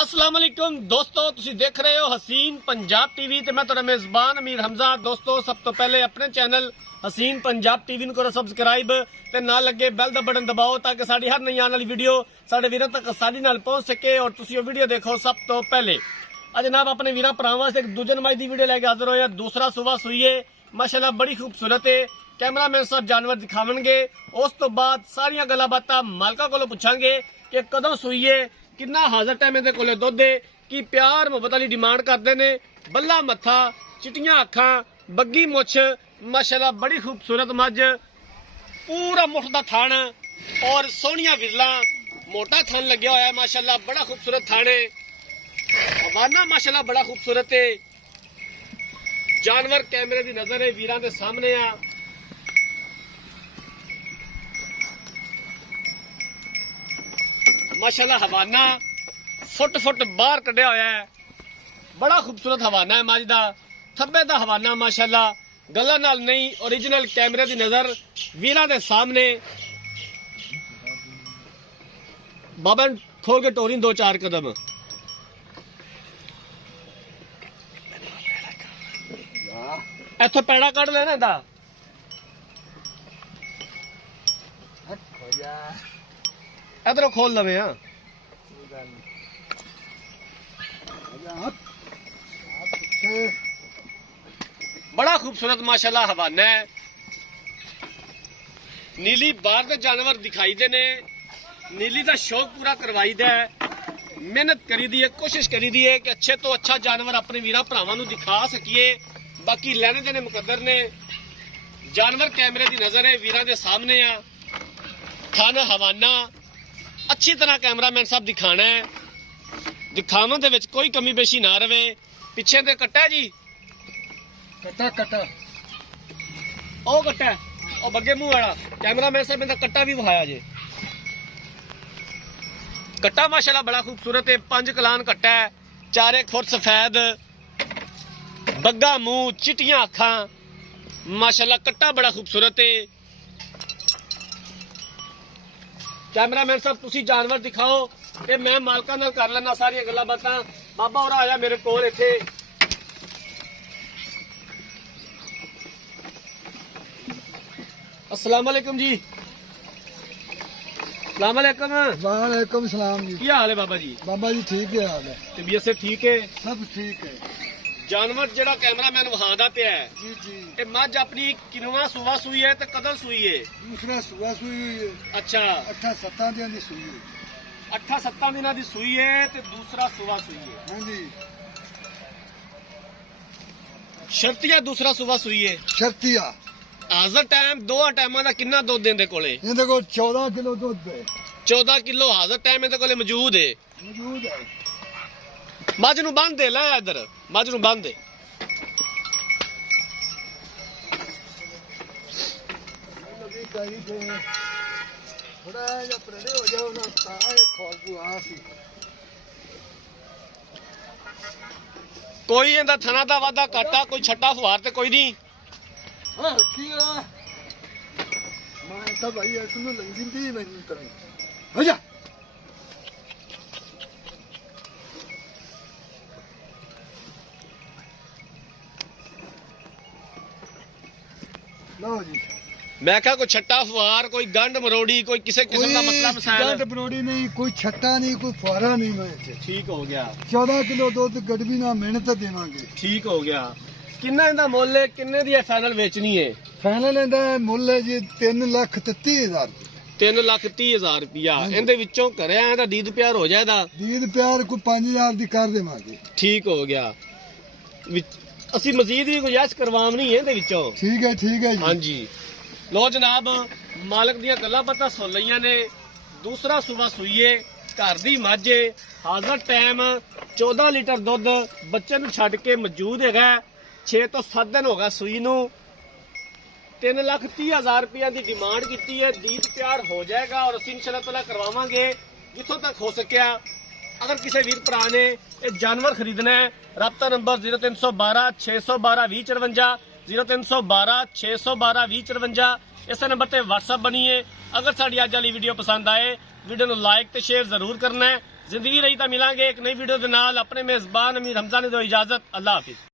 अस्सलाम वालेकुम दोस्तों, तुसी देख रहे हो हसीन पंजाब टीवी ते मैं तुहाडा मेजबान अमीर हमजा। दोस्तों, सब तो पहले अपने चैनल हसीन पंजाब टीवी नूं करो सबसक्राइब ते नाल लगे बैल दा बटन दबाओ ताकि साडी हर नई आने वाली वीडियो साडे वीरां तक आसानी नाल पहुंच सके और तुसी वो वीडियो देखो सब तो पहले। जनाब अपने वीरां भरावां वास्ते एक दूजे नंबर दी वीडियो लेके हाजिर होया। दूसरा सुबह सूई है माशाअल्लाह, बड़ी खूबसूरत है। कैमरामैन साहब जानवर दिखावणगे, उस तो बाद सारियां गल्लां बातां मालका कोलों पुछांगे कि कदों सूई है, किन्ना हाजर टाइम इहदे कोले दुध है, की प्यार मुहब्बत वाली डिमांड करते ने। बल्ला मत्था, चिट्टियां अखां, बग्गी मुछ, माशाअल्लाह बड़ी खूबसूरत मझ, पूरा मुठ दा थण और सोहणियां विरलां, मोटा थन लग्या होया माशाअल्लाह, बड़ा खूबसूरत थण है। हवाना माशाअल्लाह बड़ा खूबसूरत है। जानवर कैमरे दी नजर है वीरां दे सामने आ। माशाअल्लाह हवाना फुट फुट बाहर कढ़िया होया है, बड़ा खूबसूरत हवाना है मझ दा। थब्बे दा हवाना माशाअल्लाह, गल्लां नाल नहीं ओरिजिनल कैमरे दी नजर वीरां दे सामने। बाबा खोल के टोरी दो चार कदम। इथों पैड़ा कढ़ लेना इहदा। इधरों खोल लवे। हाँ बड़ा खूबसूरत माशाअल्लाह हवाना है। नीली बाहर दे जानवर दिखाई दे ने, नीली दा शौक पूरा करवाई दे। मेहनत करी दी है, कोशिश करी दी है कि अच्छे तो अच्छा जानवर अपने वीरां भरावां नूं दिखा सकीए। बाकी लेने देने मुकद्दर ने। जानवर कैमरे दी नजर है वीरां दे सामने आ। थन हवाना अच्छी तरह कैमरामैन साहब दिखाना है, दिखावन दे विच कोई कमी पेशी ना रवे। पिछे ते कट्टा जी, कट्टा कट्टा ओ कट्टा ओ बग्गे मुंह वाला। कैमरामैन साहब ने कट्टा भी विखाया जे। कट्टा माशाअल्लाह बड़ा खूबसूरत है। 5 कलान कट्टा है, चारे खुर सफेद, बग्गा मुंह, चिट्टियां अखां, माशाअल्लाह कट्टा बड़ा खूबसूरत है। कैमरामैन साहब तुसी जानवर दिखाओ ते मैं मालका नाल कर लेना सारियां गल्लां बातां। बाबा होरा आया मेरे कोल इत्थे। अस्सलाम वालेकुम जी। अस्सलाम वालेकुम। वालेकुम सलाम जी। क्या हाल है बाबा जी? बाबा जी ठीक है हाल है, तबीयत से ठीक है? सब ठीक है जानवर जेड़ा कैमरामैन वहादा पिया है जी जी। ते मझ अपनी किनवा सुबह सूई है ते कदों सूई है? दूसरा सुबह सुई हुई है, अच्छा 8-7 दिन की सुई है। 8-7 दिनां दी सूई है ते दूसरा सुबह सूई है। हाँ जी, शर्तिया दूसरा सुबह सूई है। शर्तिया हाजर टाइम दोहां टाइमां दा किन्ना दुध देंदे कोले? इहदे को 14 किलो दूध है 14 किलो हाजर टाइम इहदे कोले मौजूद है। मौजूद है। मझ नूं बंद दे लै इधर, मझ नूं बंद दे। थोड़ा जिहा परेडे हो जाओ ना तां खोल को आसी। कोई इंदा थना दा वादा घाटा, कोई छट्टा फुहार ते कोई नहीं। हां की मैं तो भाई इसनु लंगिंदी नहीं तरह हो जा। लो जी, मैं कहा कोई छट्टा फुहार, कोई गंढ मरोड़ी, कोई किसी किस्म का मसला मसाइल? गंढ बरोड़ी नहीं, कोई छट्टा नहीं, कोई फुहारा नहीं। मैं ठीक हो गया। 14 किलो दूध गड़बी ना मेहनत देवांगे। ठीक हो गया। किन्ना इंदा मुੱਲ है, किन्ने दी फाइनल बेचनी है? फाइनल इंदा मुੱਲ है जी 3,30,000। 3,30,000 रुपया। इंदे विचों घरे आया दा दीद प्यार हो जाएगा? दीद प्यार को 5,000 दी कर देवांगे। ठीक हो गया। ਅਸੀਂ ਮਜ਼ੀਦ ਵੀ ਗੁਜਾਇਸ਼ ਕਰਵਾਉਣੀ ਹੈ ਇਹਦੇ ਵਿੱਚੋਂ। ठीक है जी। ਹਾਂਜੀ ਲੋ ਜਨਾਬ, ਮਾਲਕ ਦੀਆਂ ਗੱਲਾਂ ਪਤਾ ਸੁਣ ਲਈਆਂ ਨੇ। ਦੂਸਰਾ ਸੂਬਾ ਸੂਈਏ, ਘਰ ਦੀ ਮੱਝ ਏ, ਹਾਜ਼ਰ ਟਾਈਮ 14 ਲੀਟਰ ਦੁੱਧ ਬੱਚੇ ਨੂੰ ਛੱਡ ਕੇ ਮੌਜੂਦ ਹੈਗਾ। 6 ਤੋਂ 7 ਦਿਨ ਹੋ ਗਿਆ ਸੂਈ ਨੂੰ। 3,30,000 रुपया ਦੀ ਡਿਮਾਂਡ ਕੀਤੀ ਹੈ। ਦੀਦ ਪਿਆਰ ਹੋ ਜਾਏਗਾ ਔਰ ਅਸੀਂ ਇਨਸ਼ਾਅੱਲਾ ਤਾਲਾ ਕਰਵਾਵਾਂਗੇ ਜਿੱਥੋਂ ਤੱਕ ਹੋ ਸਕਿਆ। अगर किसी वीर भरा ने ये जानवर खरीदना है, राब्ता नंबर 0312 612 2054, 0312 612 2054। इस नंबर पर व्हाट्सएप बनी है। अगर साड़ी अज वाली वीडियो पसंद आए, वीडियो को लाइक तो शेयर जरूर करना है। ਜ਼ਿੰਦਗੀ ਰਹੀ ਤਾਂ ਮਿਲਾਂਗੇ ਇੱਕ ਨਈ ਵੀਡੀਓ ਦੇ ਨਾਲ। ਆਪਣੇ ਮੇਜ਼ਬਾਨ ਅਮੀਰ ਹਮਜ਼ਾ ਨੇ ਦਿਓ ਇਜਾਜ਼ਤ। ਅੱਲਾਹ ਹਾਫਿਜ਼।